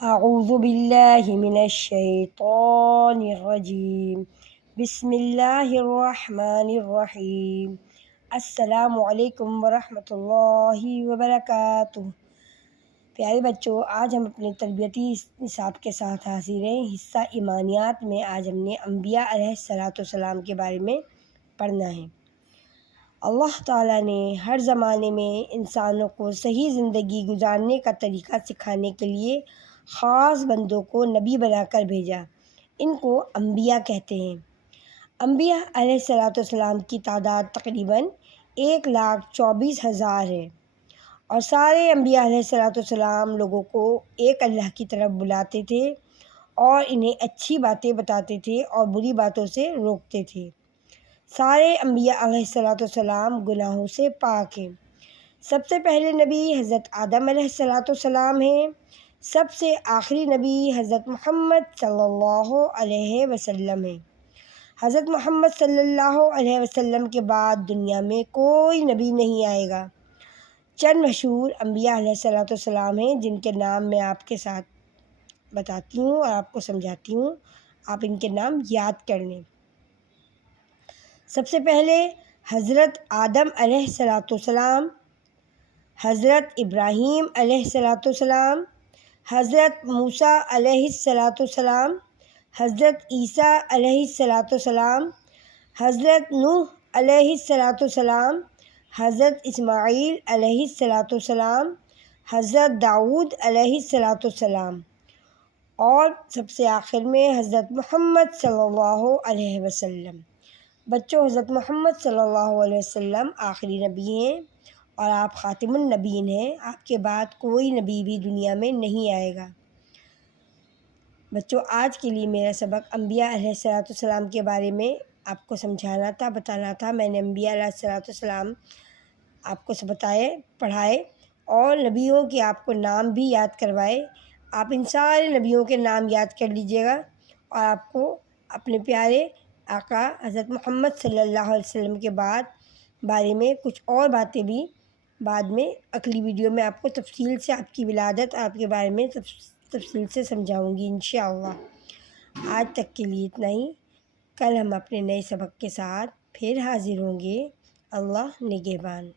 اعوذ باللہ من الشیطان الرجیم بسم اللہ الرحمن الرحیم السلام علیکم ورحمۃ اللہ وبرکاتہ۔ پیارے بچوں، آج ہم اپنے تربیتی نصاب کے ساتھ حاضر ہیں۔ حصہ ایمانیات میں آج ہم نے انبیاء علیہ الصلاۃ والسلام کے بارے میں پڑھنا ہے۔ اللہ تعالیٰ نے ہر زمانے میں انسانوں کو صحیح زندگی گزارنے کا طریقہ سکھانے کے لیے خاص بندوں کو نبی بنا کر بھیجا۔ ان کو انبیاء کہتے ہیں۔ انبیاء علیہ الصلاۃ والسلام کی تعداد تقریباً 1,24,000 ہے، اور سارے انبیاء علیہ الصلاۃ والسلام لوگوں کو ایک اللہ کی طرف بلاتے تھے اور انہیں اچھی باتیں بتاتے تھے اور بری باتوں سے روکتے تھے۔ سارے انبیاء علیہ الصلاۃ والسلام گناہوں سے پاک ہیں۔ سب سے پہلے نبی حضرت آدم علیہ الصلاۃ والسلام ہیں۔ سب سے آخری نبی حضرت محمد صلی اللہ علیہ وسلم ہیں۔ حضرت محمد صلی اللہ علیہ وسلم کے بعد دنیا میں کوئی نبی نہیں آئے گا۔ چند مشہور انبیاء علیہ الصلاۃ والسلام ہیں جن کے نام میں آپ کے ساتھ بتاتی ہوں اور آپ کو سمجھاتی ہوں، آپ ان کے نام یاد کر لیں۔ سب سے پہلے حضرت آدم علیہ الصلاۃ والسلام، حضرت ابراہیم علیہ الصلاۃ والسلام، حضرت موسیٰ علیہ الصلاۃ والسلام، حضرت عیسیٰ علیہ الصلاۃ والسلام، حضرت نوح علیہ الصلاۃ والسلام، حضرت اسماعیل علیہ الصلاۃ والسلام، حضرت داؤد علیہ الصلاۃ والسلام، اور سب سے آخر میں حضرت محمد صلی اللہ علیہ وسلم۔ بچوں، حضرت محمد صلی اللہ علیہ وسلم آخری نبی ہیں اور آپ خاتم النبیین ہیں۔ آپ کے بعد کوئی نبی بھی دنیا میں نہیں آئے گا۔ بچوں، آج کے لیے میرا سبق انبیاء علیہ الصلاۃ والسلام کے بارے میں آپ کو سمجھانا تھا، بتانا تھا۔ میں نے انبیاء علیہ الصلاۃ والسلام آپ کو بتائے، پڑھائے، اور نبیوں کے آپ کو نام بھی یاد کروائے۔ آپ ان سارے نبیوں کے نام یاد کر لیجئے گا، اور آپ کو اپنے پیارے آقا حضرت محمد صلی اللہ علیہ وسلم کے بارے میں کچھ اور باتیں بھی بعد میں اگلی ویڈیو میں آپ کو تفصیل سے آپ کی ولادت، آپ کے بارے میں تفصیل سے سمجھاؤں گی انشاءاللہ۔ آج تک کے لیے اتنا ہی۔ کل ہم اپنے نئے سبق کے ساتھ پھر حاضر ہوں گے۔ اللہ نگہبان۔